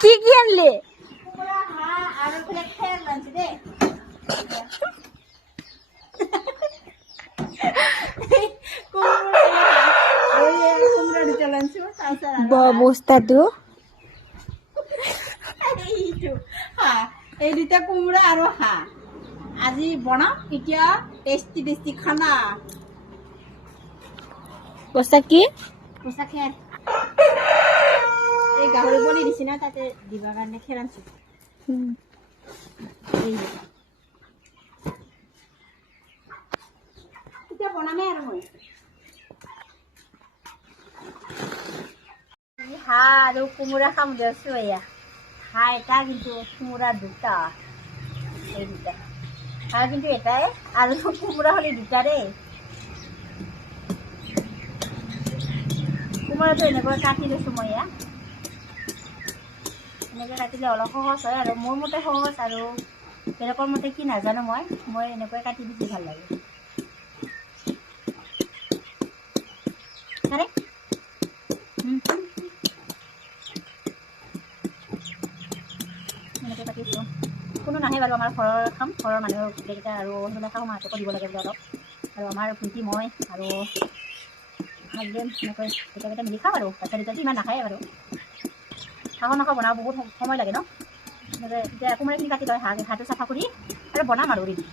কি কি আনলি বস্তাটো এই দুটা কোমোৰা আৰু হাঁহ আজি বনাম এতিয়া টেষ্টি টেষ্টি খানা বস্তা কি পইচা খেৰ এই গাহৰি বলি দিছি না তাতে দিবৰ কাৰণে খেৰ আনছো এতিয়া বনামে আৰু মই হাঁহ আৰু কোমোৰা খাম দিছো এয়া হাঁহ এটা কিন্তু কোমোৰা দুটা এই দুটা হাঁহ কিন্তু এটাই আৰু কোমোৰা হ'লে দুটা দেই কোমোৰাটো এনেকৈ কাটি লৈছোঁ মই এয়া এনেকৈ কাটিলে অলপ সহজ হয় আৰু মোৰ মতে সহজ আৰু বেলেগৰ মতে কি নাজানো মই এনেকৈ কাটি বেছি ভাল লাগে এনেকৈ কাটিছোঁ কোনো নাহে বাৰু আমাৰ ঘৰৰ খাম ঘৰৰ মানুহৰ গোটেইকেইটা আৰু সেইবিলাক খাওঁ মাহঁতকো দিব লাগে বোলে অলপ আৰু আমাৰ ভণ্টি মই আৰু হাজবেণ্ড এনেকৈ গোটেইকেইটা মিলি খাম আৰু বাচ্ছা দুটাটো ইমান নাখায় বাৰু হাঁহৰ মাংস বনাব বহুত সময় লাগে ন এনেকৈ এতিয়া কোমোৰাখিনি কাটি লয় হাঁহটো চাফা কৰি আৰু বনাম আৰু ৰেডি